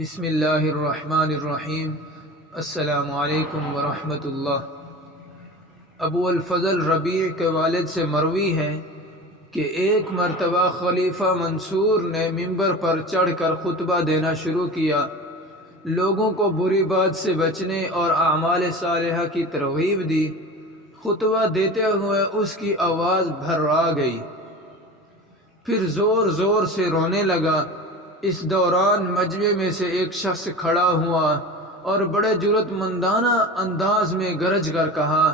بسم اللہ الرحمن الرحیم۔ السلام علیکم ورحمۃ اللہ۔ ابو الفضل ربیع کے والد سے مروی ہے کہ ایک مرتبہ خلیفہ منصور نے ممبر پر چڑھ کر خطبہ دینا شروع کیا، لوگوں کو بری بات سے بچنے اور اعمال صالحہ کی ترغیب دی۔ خطبہ دیتے ہوئے اس کی آواز بھرا گئی، پھر زور زور سے رونے لگا۔ اس دوران مجمع میں سے ایک شخص کھڑا ہوا اور بڑے جرأت مندانہ انداز میں گرج کر کہا،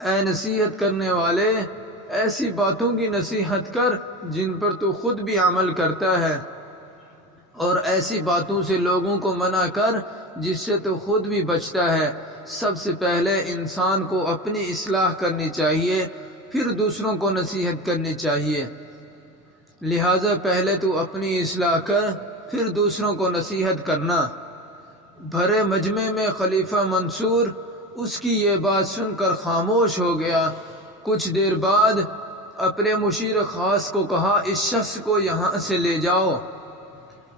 اے نصیحت کرنے والے، ایسی باتوں کی نصیحت کر جن پر تو خود بھی عمل کرتا ہے، اور ایسی باتوں سے لوگوں کو منع کر جس سے تو خود بھی بچتا ہے۔ سب سے پہلے انسان کو اپنی اصلاح کرنی چاہیے، پھر دوسروں کو نصیحت کرنی چاہیے، لہذا پہلے تو اپنی اصلاح کر پھر دوسروں کو نصیحت کرنا۔ بھرے مجمع میں خلیفہ منصور اس کی یہ بات سن کر خاموش ہو گیا۔ کچھ دیر بعد اپنے مشیر خاص کو کہا، اس شخص کو یہاں سے لے جاؤ۔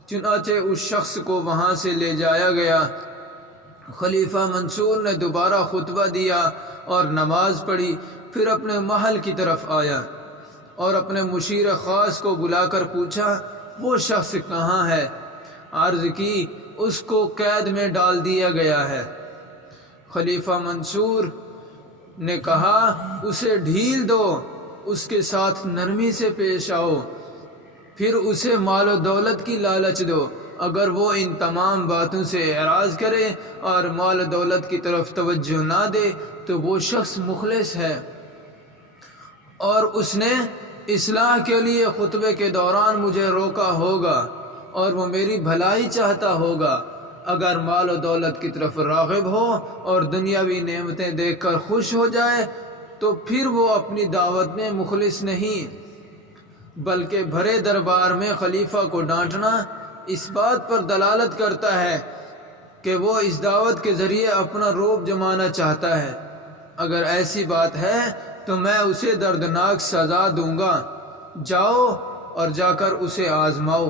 چنانچہ اس شخص کو وہاں سے لے جایا گیا۔ خلیفہ منصور نے دوبارہ خطبہ دیا اور نماز پڑھی، پھر اپنے محل کی طرف آیا اور اپنے مشیر خاص کو بلا کر پوچھا، وہ شخص کہاں ہے؟ عرض کی، اس کو قید میں ڈال دیا گیا ہے۔ خلیفہ منصور نے کہا، اسے ڈھیل دو، اس کے ساتھ نرمی سے پیش آؤ، پھر اسے مال و دولت کی لالچ دو۔ اگر وہ ان تمام باتوں سے اعراض کرے اور مال و دولت کی طرف توجہ نہ دے تو وہ شخص مخلص ہے اور اس نے اصلاح کے لیے خطبے کے دوران مجھے روکا ہوگا اور وہ میری بھلائی چاہتا ہوگا۔ اگر مال و دولت کی طرف راغب ہو اور دنیاوی نعمتیں دیکھ کر خوش ہو جائے تو پھر وہ اپنی دعوت میں مخلص نہیں، بلکہ بھرے دربار میں خلیفہ کو ڈانٹنا اس بات پر دلالت کرتا ہے کہ وہ اس دعوت کے ذریعے اپنا رعب جمانا چاہتا ہے۔ اگر ایسی بات ہے تو میں اسے دردناک سزا دوں گا، جاؤ اور جا کر اسے آزماؤ۔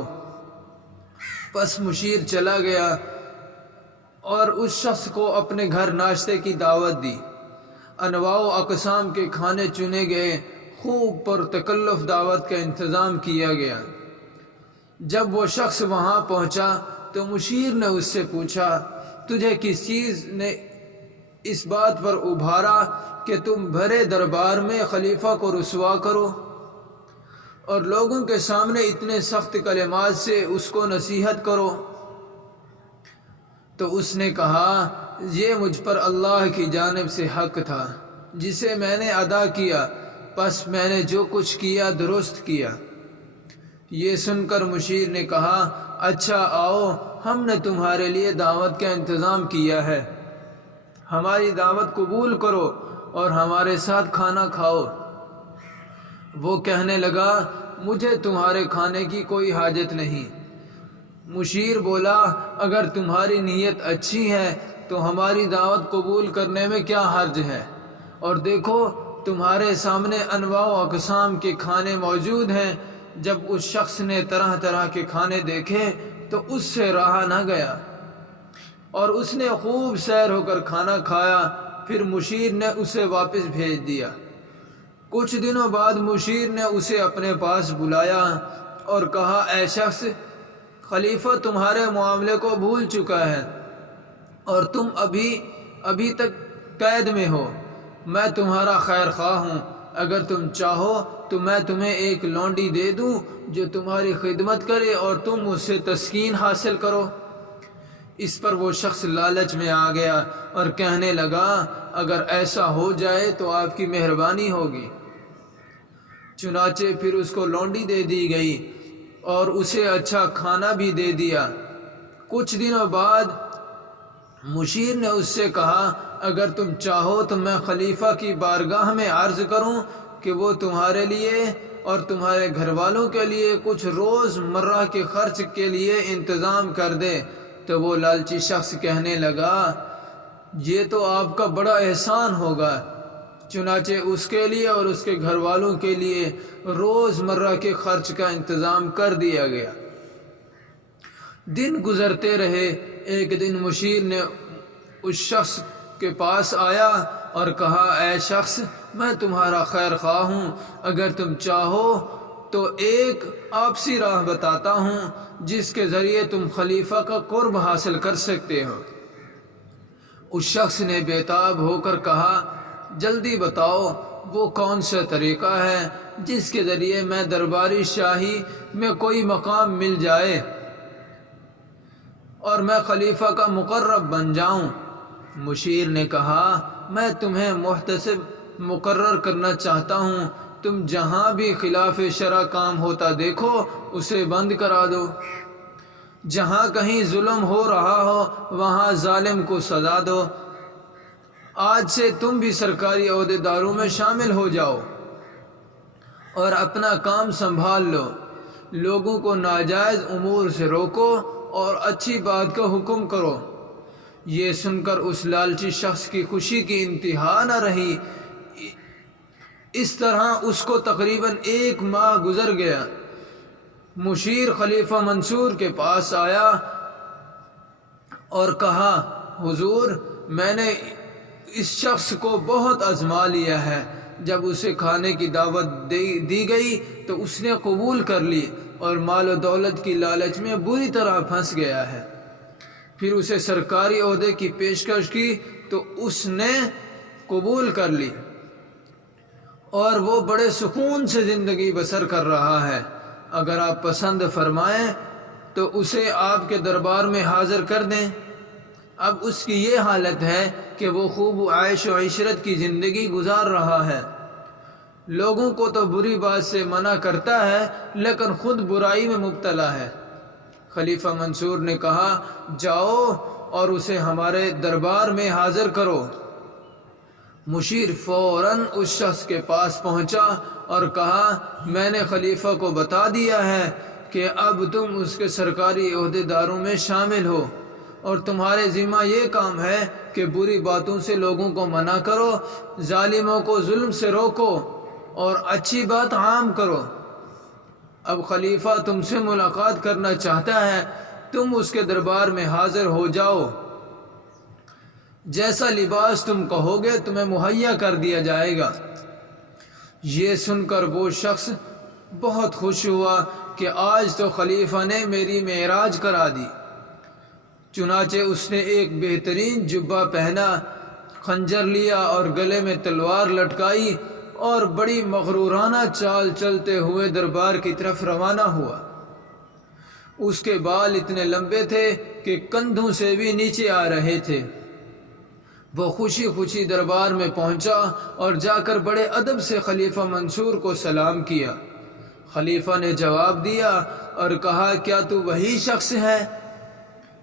پس مشیر چلا گیا اور اس شخص کو اپنے گھر ناشتے کی دعوت دی۔ انواع و اقسام کے کھانے چنے گئے، خوب پر تکلف دعوت کا انتظام کیا گیا۔ جب وہ شخص وہاں پہنچا تو مشیر نے اس سے پوچھا، تجھے کس چیز نے اس بات پر ابھارا کہ تم بھرے دربار میں خلیفہ کو رسوا کرو اور لوگوں کے سامنے اتنے سخت کلمات سے اس کو نصیحت کرو؟ تو اس نے کہا، یہ مجھ پر اللہ کی جانب سے حق تھا جسے میں نے ادا کیا، پس میں نے جو کچھ کیا درست کیا۔ یہ سن کر مشیر نے کہا، اچھا آؤ، ہم نے تمہارے لیے دعوت کا انتظام کیا ہے، ہماری دعوت قبول کرو اور ہمارے ساتھ کھانا کھاؤ۔ وہ کہنے لگا، مجھے تمہارے کھانے کی کوئی حاجت نہیں۔ مشیر بولا، اگر تمہاری نیت اچھی ہے تو ہماری دعوت قبول کرنے میں کیا حرج ہے؟ اور دیکھو تمہارے سامنے انواع و اقسام کے کھانے موجود ہیں۔ جب اس شخص نے طرح طرح کے کھانے دیکھے تو اس سے رہا نہ گیا اور اس نے خوب سیر ہو کر کھانا کھایا، پھر مشیر نے اسے واپس بھیج دیا۔ کچھ دنوں بعد مشیر نے اسے اپنے پاس بلایا اور کہا، اے شخص، خلیفہ تمہارے معاملے کو بھول چکا ہے اور تم ابھی تک قید میں ہو۔ میں تمہارا خیر خواہ ہوں، اگر تم چاہو تو میں تمہیں ایک لونڈی دے دوں جو تمہاری خدمت کرے اور تم اس سے تسکین حاصل کرو۔ اس پر وہ شخص لالچ میں آ گیا اور کہنے لگا، اگر ایسا ہو جائے تو آپ کی مہربانی ہوگی۔ چنانچہ پھر اس کو لونڈی دے دی گئی اور اسے اچھا کھانا بھی دے دیا۔ کچھ دنوں بعد مشیر نے اس سے کہا، اگر تم چاہو تو میں خلیفہ کی بارگاہ میں عرض کروں کہ وہ تمہارے لیے اور تمہارے گھر والوں کے لیے کچھ روز مرہ کے خرچ کے لیے انتظام کر دے۔ تو وہ لالچی شخص کہنے لگا، یہ تو آپ کا بڑا احسان ہوگا۔ چنانچہ اس کے لیے اور اس کے گھر والوں کے لیے روز مرہ کے خرچ کا انتظام کر دیا گیا۔ دن گزرتے رہے۔ ایک دن مشیر نے اس شخص کے پاس آیا اور کہا، اے شخص، میں تمہارا خیر خواہ ہوں، اگر تم چاہو تو ایک آپسی راہ بتاتا ہوں جس کے ذریعے تم خلیفہ کا قرب حاصل کر سکتے ہو۔ اس شخص نے بےتاب ہو کر کہا، جلدی بتاؤ وہ کون سا طریقہ ہے جس کے ذریعے میں درباری شاہی میں کوئی مقام مل جائے اور میں خلیفہ کا مقرب بن جاؤں۔ مشیر نے کہا، میں تمہیں محتسب مقرر کرنا چاہتا ہوں، تم جہاں بھی خلاف شرع کام ہوتا دیکھو اسے بند کرا دو، جہاں کہیں ظلم ہو رہا ہو وہاں ظالم کو سزا دو۔ آج سے تم بھی سرکاری عہدیداروں میں شامل ہو جاؤ اور اپنا کام سنبھال لو، لوگوں کو ناجائز امور سے روکو اور اچھی بات کا حکم کرو۔ یہ سن کر اس لالچی شخص کی خوشی کی انتہا نہ رہی۔ اس طرح اس کو تقریباً 1 ماہ گزر گیا۔ مشیر خلیفہ منصور کے پاس آیا اور کہا، حضور، میں نے اس شخص کو بہت آزما لیا ہے۔ جب اسے کھانے کی دعوت دی گئی تو اس نے قبول کر لی اور مال و دولت کی لالچ میں بری طرح پھنس گیا ہے۔ پھر اسے سرکاری عہدے کی پیشکش کی تو اس نے قبول کر لی اور وہ بڑے سکون سے زندگی بسر کر رہا ہے۔ اگر آپ پسند فرمائیں تو اسے آپ کے دربار میں حاضر کر دیں۔ اب اس کی یہ حالت ہے کہ وہ خوب عیش و عشرت کی زندگی گزار رہا ہے، لوگوں کو تو بری بات سے منع کرتا ہے لیکن خود برائی میں مبتلا ہے۔ خلیفہ منصور نے کہا، جاؤ اور اسے ہمارے دربار میں حاضر کرو۔ مشیر فوراً اس شخص کے پاس پہنچا اور کہا، میں نے خلیفہ کو بتا دیا ہے کہ اب تم اس کے سرکاری عہدیداروں میں شامل ہو اور تمہارے ذمہ یہ کام ہے کہ بری باتوں سے لوگوں کو منع کرو، ظالموں کو ظلم سے روکو اور اچھی بات عام کرو۔ اب خلیفہ تم سے ملاقات کرنا چاہتا ہے، تم اس کے دربار میں حاضر ہو جاؤ، جیسا لباس تم کہو گے تمہیں مہیا کر دیا جائے گا۔ یہ سن کر وہ شخص بہت خوش ہوا کہ آج تو خلیفہ نے میری معراج کرا دی۔ چنانچہ اس نے ایک بہترین جبہ پہنا، خنجر لیا اور گلے میں تلوار لٹکائی اور بڑی مغرورانہ چال چلتے ہوئے دربار کی طرف روانہ ہوا۔ اس کے بال اتنے لمبے تھے کہ کندھوں سے بھی نیچے آ رہے تھے۔ وہ خوشی خوشی دربار میں پہنچا اور جا کر بڑے ادب سے خلیفہ منصور کو سلام کیا۔ خلیفہ نے جواب دیا اور کہا، کیا تو وہی شخص ہے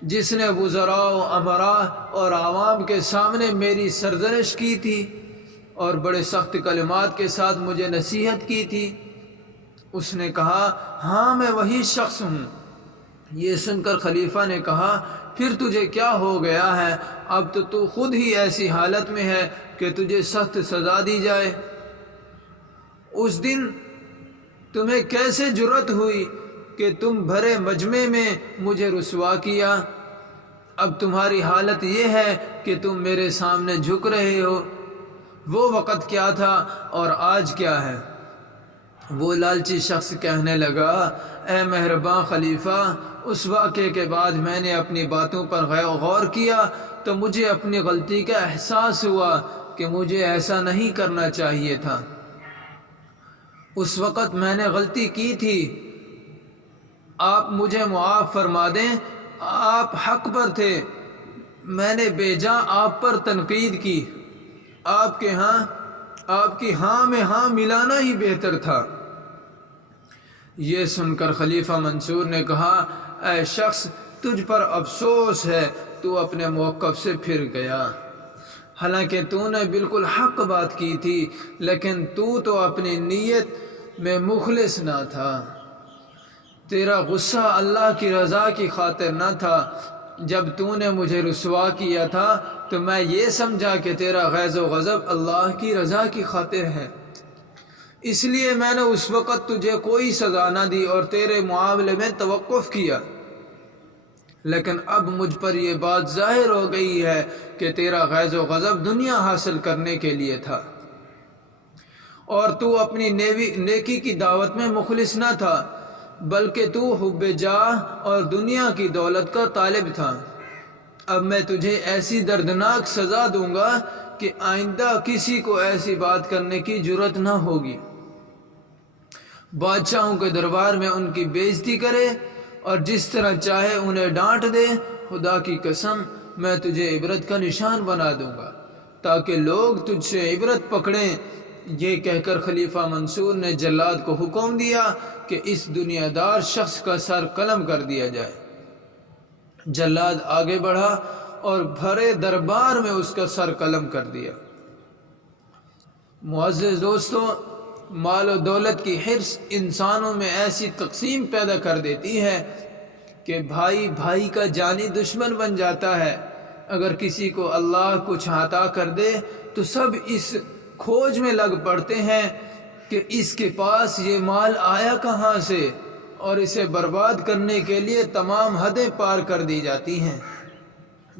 جس نے وزراء و امراء اور عوام کے سامنے میری سرزنش کی تھی اور بڑے سخت کلمات کے ساتھ مجھے نصیحت کی تھی؟ اس نے کہا، ہاں میں وہی شخص ہوں۔ یہ سن کر خلیفہ نے کہا، پھر تجھے کیا ہو گیا ہے؟ اب تو خود ہی ایسی حالت میں ہے کہ تجھے سخت سزا دی جائے۔ اس دن تمہیں کیسے جرأت ہوئی کہ تم بھرے مجمع میں مجھے رسوا کیا؟ اب تمہاری حالت یہ ہے کہ تم میرے سامنے جھک رہے ہو۔ وہ وقت کیا تھا اور آج کیا ہے؟ وہ لالچی شخص کہنے لگا، اے مہرباں خلیفہ، اس واقعے کے بعد میں نے اپنی باتوں پر غور کیا تو مجھے اپنی غلطی کا احساس ہوا کہ مجھے ایسا نہیں کرنا چاہیے تھا۔ اس وقت میں نے غلطی کی تھی، آپ مجھے معاف فرما دیں، آپ حق پر تھے، میں نے بے جا آپ پر تنقید کی، آپ کی ہاں میں ہاں ملانا ہی بہتر تھا۔ یہ سن کر خلیفہ منصور نے کہا، اے شخص، تجھ پر افسوس ہے، تو اپنے موقف سے پھر گیا، حالانکہ تو نے بالکل حق بات کی تھی، لیکن تو اپنی نیت میں مخلص نہ تھا، تیرا غصہ اللہ کی رضا کی خاطر نہ تھا۔ جب تو نے مجھے رسوا کیا تھا تو میں یہ سمجھا کہ تیرا غیظ و غضب اللہ کی رضا کی خاطر ہے، اس لیے میں نے اس وقت تجھے کوئی سزا نہ دی اور تیرے معاملے میں توقف کیا۔ لیکن اب مجھ پر یہ بات ظاہر ہو گئی ہے کہ تیرا غیظ و غضب دنیا حاصل کرنے کے لیے تھا، اور تو اپنی نیکی کی دعوت میں مخلص نہ تھا، بلکہ تو حب جاہ اور دنیا کی دولت کا طالب تھا۔ اب میں تجھے ایسی دردناک سزا دوں گا کہ آئندہ کسی کو ایسی بات کرنے کی جرت نہ ہوگی۔ بادشاہوں کے دربار میں ان کی بے عزتی کرے اور جس طرح چاہے انہیں ڈانٹ دے، خدا کی قسم میں تجھے عبرت کا نشان بنا دوں گا تاکہ لوگ تجھ سے عبرت پکڑیں۔ یہ کہہ کر خلیفہ منصور نے جلاد کو حکم دیا کہ اس دنیا دار شخص کا سر قلم کر دیا جائے۔ جلاد آگے بڑھا اور بھرے دربار میں اس کا سر قلم کر دیا۔ معزز دوستوں، مال و دولت کی حرص انسانوں میں ایسی تقسیم پیدا کر دیتی ہے کہ بھائی بھائی کا جانی دشمن بن جاتا ہے۔ اگر کسی کو اللہ کچھ عطا کر دے تو سب اس کھوج میں لگ پڑتے ہیں کہ اس کے پاس یہ مال آیا کہاں سے، اور اسے برباد کرنے کے لیے تمام حدیں پار کر دی جاتی ہیں۔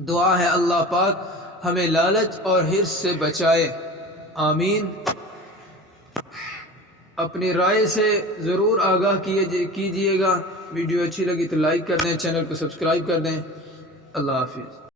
دعا ہے اللہ پاک ہمیں لالچ اور حرص سے بچائے، آمین۔ اپنی رائے سے ضرور آگاہ کیجیے گا۔ ویڈیو اچھی لگی تو لائک کر دیں، چینل کو سبسکرائب کر دیں۔ اللہ حافظ۔